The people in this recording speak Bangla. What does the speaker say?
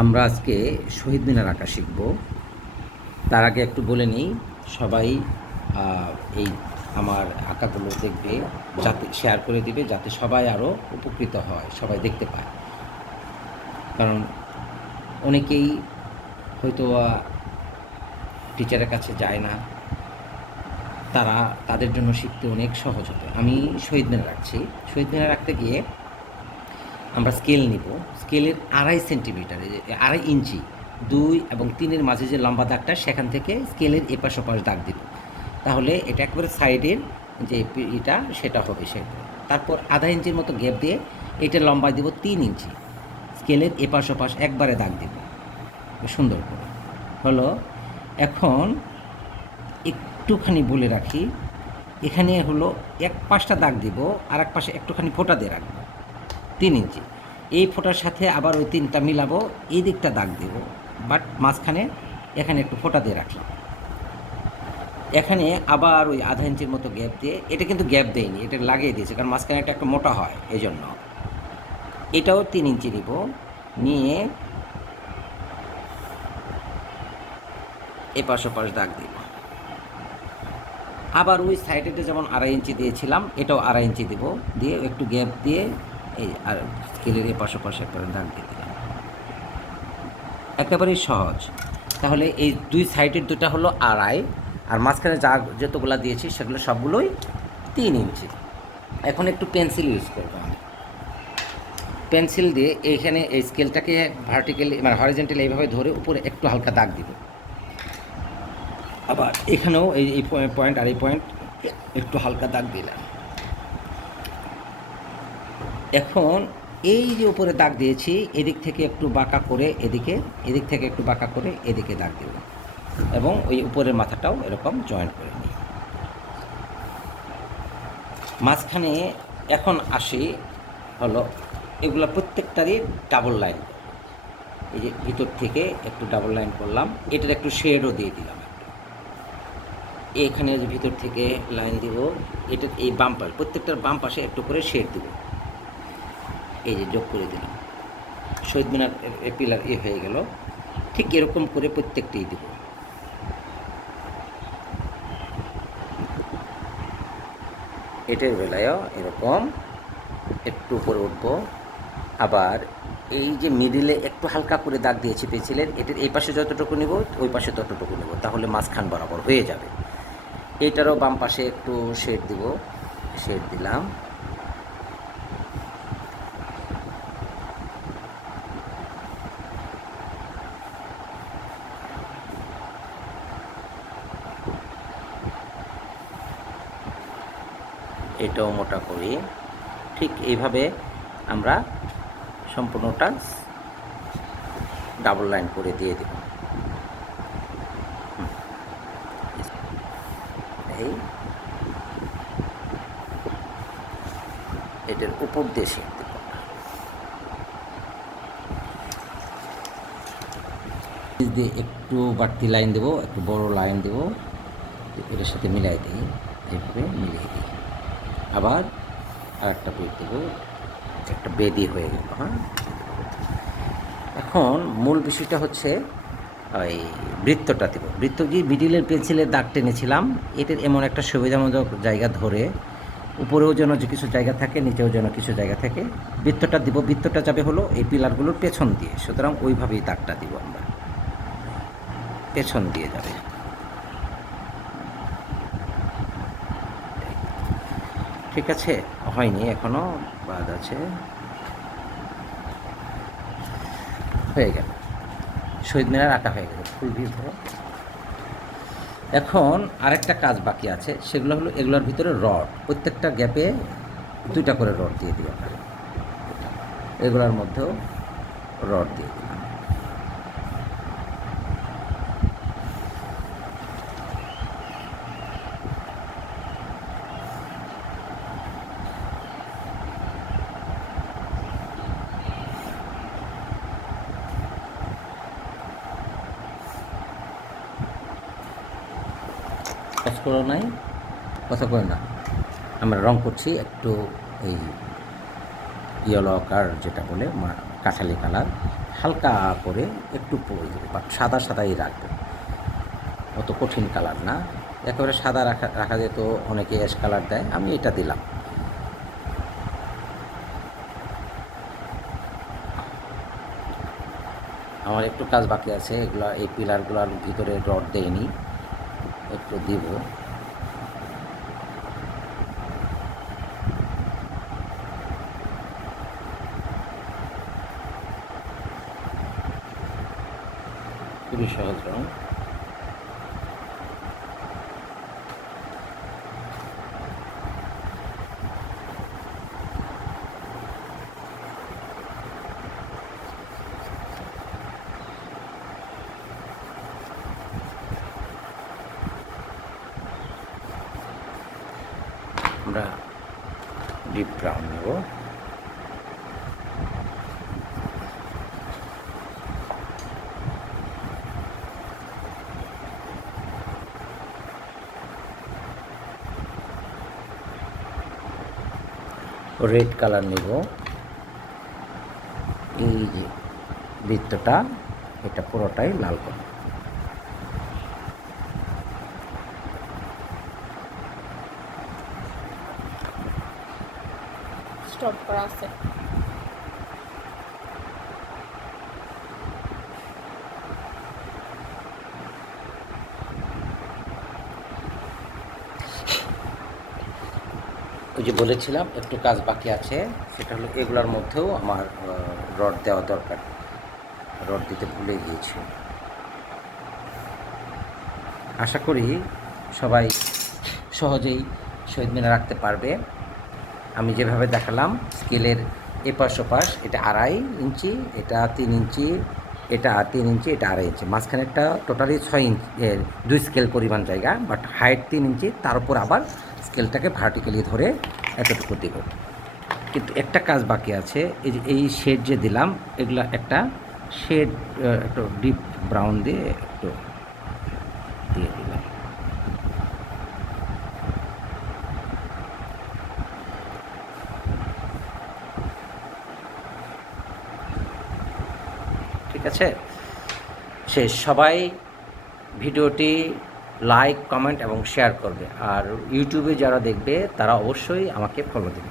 আমরা আজকে শহীদ মিনার আঁকা শিখব। তার আগে একটু বলে নিই, সবাই এই আমার আঁকাগুলো দেখবে, যাতে শেয়ার করে দিবে, যাতে সবাই আরও উপকৃত হয়, সবাই দেখতে পায়। কারণ অনেকেই হয়তো টিচারের কাছে যায় না, তাদের জন্য শিখতে অনেক সহজ হবে। আমি শহীদ মিনার রাখছি। শহীদ মিনার রাখতে গিয়ে আমরা স্কেল নিব। স্কেলের 2.5 সেন্টিমিটার, 2.5 ইঞ্চি, 2 এবং 3-এর মাঝে যে লম্বা দাগটা, সেখান থেকে স্কেলের এপাশ ওপাশ দাগ দিব। তাহলে এটা একবারে সাইডের যে এটা সেটা হবে সেটা। তারপর 1/2 ইঞ্চির মতো গ্যাপ দিয়ে এটা লম্বা দিব 3 ইঞ্চি, স্কেলের এপাশ ওপাশ একবারে দাগ দিব সুন্দর করে। হলো। এখন একটুখানি বলে রাখি, এখানে হলো এক পাশটা দাগ দিব, আর এক পাশে একটুখানি ফোঁটা দিয়ে রাখবো 3 ইঞ্চি। এই ফোঁটার সাথে আবার ওই 3টা মিলাবো, এই দিকটা দাগ দেব, বাট মাঝখানে এখানে একটু ফোঁটা দিয়ে রাখলাম। এখানে আবার ওই 1/2 ইঞ্চির মতো গ্যাপ দিয়ে, এটা কিন্তু গ্যাপ দেয়নি, এটা লাগিয়ে দিয়েছে, কারণ মাঝখানে একটা একটু মোটা হয় এই জন্য। এটাও 3 ইঞ্চি নিব, নিয়ে এপাশ ওপাশ দাগ দিব। আবার ওই সাইডেটা যেমন 2.5 ইঞ্চি দিয়েছিলাম, এটাও 2.5 ইঞ্চি দেবো, দিয়ে একটু গ্যাপ দিয়ে এই আর স্কেলের এপাশ ওপাশ একবারে দাগ দিয়ে দিলাম। একেবারেই সহজ। তাহলে এই দুই সাইডের দুটা হলো 2.5, আর মাঝখানে যতগুলো দিয়েছি সেগুলো সবগুলোই 3 ইঞ্চি। এখন একটু পেন্সিল ইউজ করবো আমি। পেন্সিল দিয়ে এইখানে এই স্কেলটাকে ভার্টিক্যালি মানে হরিজন্টালি এইভাবে ধরে উপরে একটু হালকা দাগ দিব। আবার এখানেও এই পয়েন্ট আর এই পয়েন্ট একটু হালকা দাগ দিলাম। এখন এই যে উপরে দাগ দিয়েছি, এদিক থেকে একটু বাঁকা করে এদিকে, এদিক থেকে একটু বাঁকা করে এদিকে দাগ দেব, এবং ওই উপরের মাথাটাও এরকম জয়েন্ট করে নিই মাঝখানে। এখন আসি হলো, এগুলো প্রত্যেকটারই ডাবল লাইন। এই যে ভিতর থেকে একটু ডাবল লাইন করলাম, এটার একটু শেডও দিয়ে দিলাম। এখানে যে ভিতর থেকে লাইন দিব, এটার এই বাম পাশে, প্রত্যেকটার বাম পাশে একটু করে শেড দিব। এই যে যোগ করে দিলাম, শহীদ মিনার পিলার হয়ে গেল। ঠিক এরকম করে প্রত্যেকটাই দিব। এটার বেলায়ও এরকম একটু উপরে উঠবো। আবার এই যে মিডিলে একটু হালকা করে দাগ দিয়েছি পেন্সিলের, এটার এই পাশে যতটুকু নেব ওই পাশে ততটুকু নেব, তাহলে মাঝখান বরাবর হয়ে যাবে। এইটারও বাম পাশে একটু শেড দিব, শেড দিলাম। এটাও মোটা করি। ঠিক এইভাবে আমরা সম্পূর্ণটা ডাবল লাইন করে দিয়ে দেব। এই এটার উপর দিয়ে শেড দেব। দিয়ে একটু বাড়তি লাইন দেবো, একটু বড় লাইন দেবো, এটার সাথে মিলাই দিই, এইভাবে মিলিয়ে দিই। আবার আর একটা পেজ দেবো, একটা বেদি হয়ে গেল। হ্যাঁ, এখন মূল বিষয়টা হচ্ছে ওই বৃত্তটা দেবো। বৃত্ত কি মিডিলের পেন্সিলের দাগ টেনেছিলাম, এটার এমন একটা সুবিধামূলক জায়গা ধরে, উপরেও যেন যে কিছু জায়গা থাকে, নিচেও যেন কিছু জায়গা থাকে, বৃত্তটা দিব। বৃত্তটা যাবে হলো এই পিলারগুলোর পেছন দিয়ে, সুতরাং ওইভাবেই দাগটা দিব আমরা, পেছন দিয়ে যাবে। ঠিক আছে, হয়নি এখনও, বাদ আছে। হয়ে গেল, শহীদ মিনার আঁকা হয়ে গেল, ফুল ভিউ ধরো। এখন আরেকটা কাজ বাকি আছে, সেগুলো হলো এগুলোর ভিতরে রড, প্রত্যেকটা গ্যাপে 2টা করে রড দিয়ে দিই আমরা, এগুলোর মধ্যেও রড দিয়ে দিলাম। কাজ করো নাই, কথা করে না, আমরা রং করছি একটু। এই ইয়েলো কালার যেটা বলে কাঁঠালি কালার, হালকা করে একটু সাদা সাদাই রাখবে, অত কঠিন কালার না। একেবারে সাদা রাখা যেত, অনেকে অ্যাশ কালার দেয়, আমি এটা দিলাম। আমার একটু কাজ বাকি আছে, এগুলো এই পিলারগুলোর ভিতরে রড দেয়নি, একটু দিব। খুবই সহজ রং। আমরা ডিপ ব্রাউন নেব। রেড কালার নেব। এই যে বৃত্তটা, এটা পুরোটাই লাল করব। স্টপ করা আছে। ওই যে বলেছিলাম একটু কাজ বাকি আছে, সেটা হলো এগুলোর মধ্যেও আমার রড দেওয়া দরকার, রড দিতে ভুলে গিয়েছি। আশা করি সবাই সহজেই শহীদ মিনার রাখতে পারবে। আমি যেভাবে দেখালাম, স্কেলের এপাশ ওপাশ, এটা 2.5 ইঞ্চি, এটা 3 ইঞ্চি, এটা 3 ইঞ্চি, এটা 2.5 ইঞ্চি, মাঝখানেরটা টোটালি 6 ইঞ্চি, 2 স্কেল পরিমাণ জায়গা, বাট হাইট 3 ইঞ্চি, তার উপর আবার স্কেলটাকে ভার্টিক্যালি ধরে এতটুকু দিব। কিন্তু একটা কাজ বাকি আছে, এই যে এই শেড যে দিলাম, এগুলা একটা শেড, একটু ডিপ ব্রাউন দিয়ে একটু দিয়ে দিলাম। ঠিক আছে, শেষ। সবাই ভিডিওটি লাইক, কমেন্ট এবং শেয়ার করবে, আর ইউটিউবে যারা দেখবে তারা অবশ্যই আমাকে ফলো দেবে।